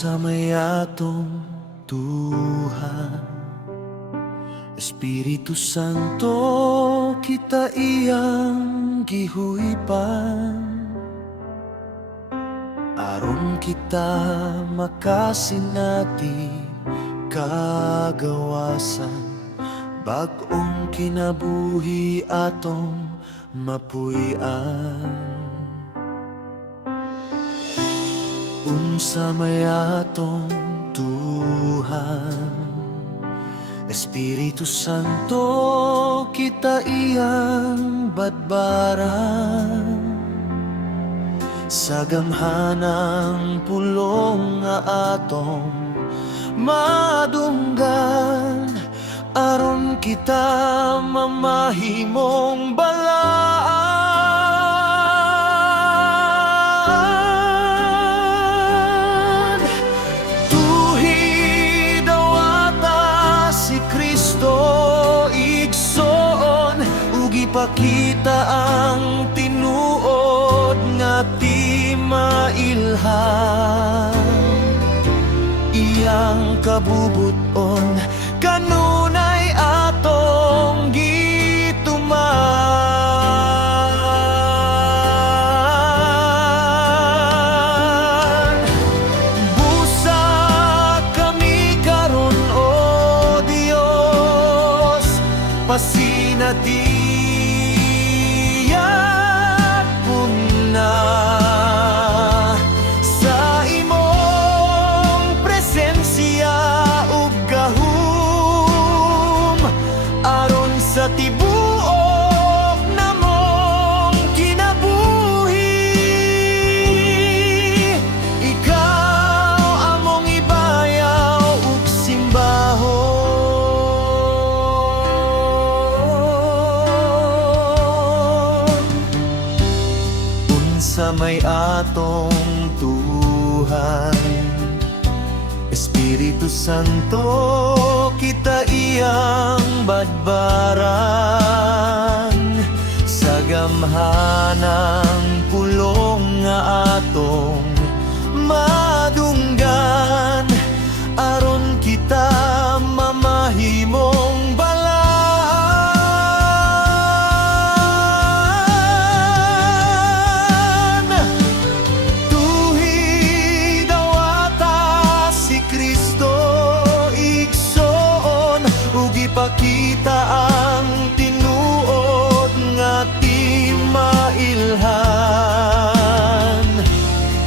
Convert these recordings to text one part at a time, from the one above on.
Unsa may atong tuhan, Espiritu Santo kita iyang gihuipan, aron kita makasinati kagawasan, bag-ong kinabuhi atong mapuy-an. Unsa may atong tuhan, Espiritu Santo kita iyang badbaran, sa gamhanang pulong nga atong madunggan, aron kita mamahimong balaan. Tuhi dawata si Kristo igsoon, ug ipakita ang tinuod nga di mailhan. Iyang kabubuton kanunay atong gituman. Busa kami karon, O Dios, pasinatiyan puna sa imong presensya ug gahum, aron sa tibuok namong kinabuhi. Ikaw among ibayaw ug simbahon. Unsa may atong tuhan, Espiritu Santo kita iyang badbaran, sa gamhanang pulong nga atong madunggan, aron kita mamahimong balaan. Tuhi dawata si Kristo igsoon, ug ipakita ang tinuod nga di mailhan.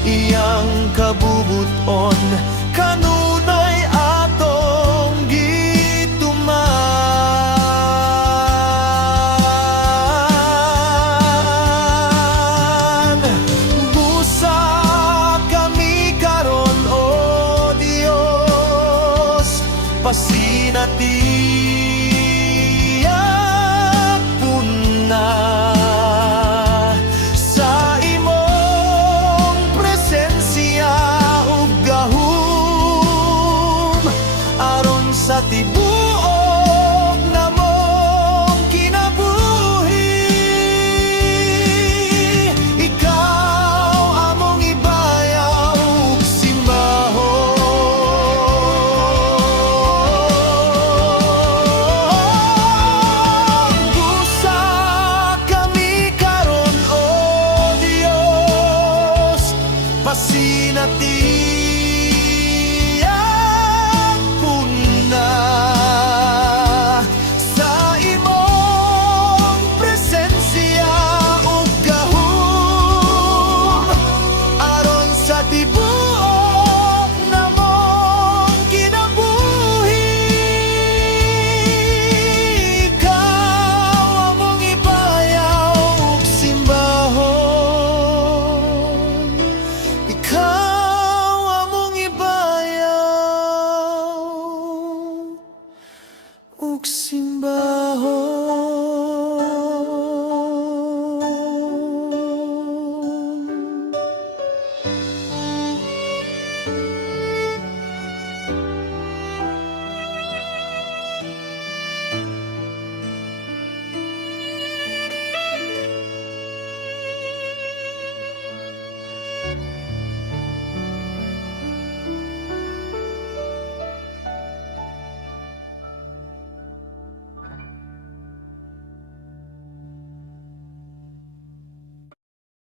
Iyang kabubuton